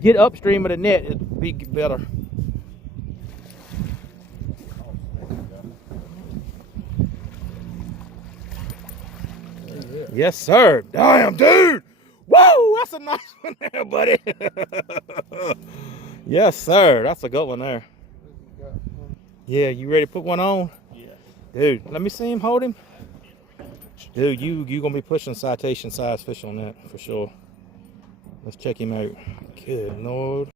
get upstream of the net, it'd be better. Yes, sir. Damn, dude. Whoa, that's a nice one there, buddy. Yes, sir. That's a good one there. Yeah, you ready to put one on? Yeah. Dude, let me see him hold him. Dude, you gonna be pushing citation size fish on that for sure. Let's check him out. Good Lord.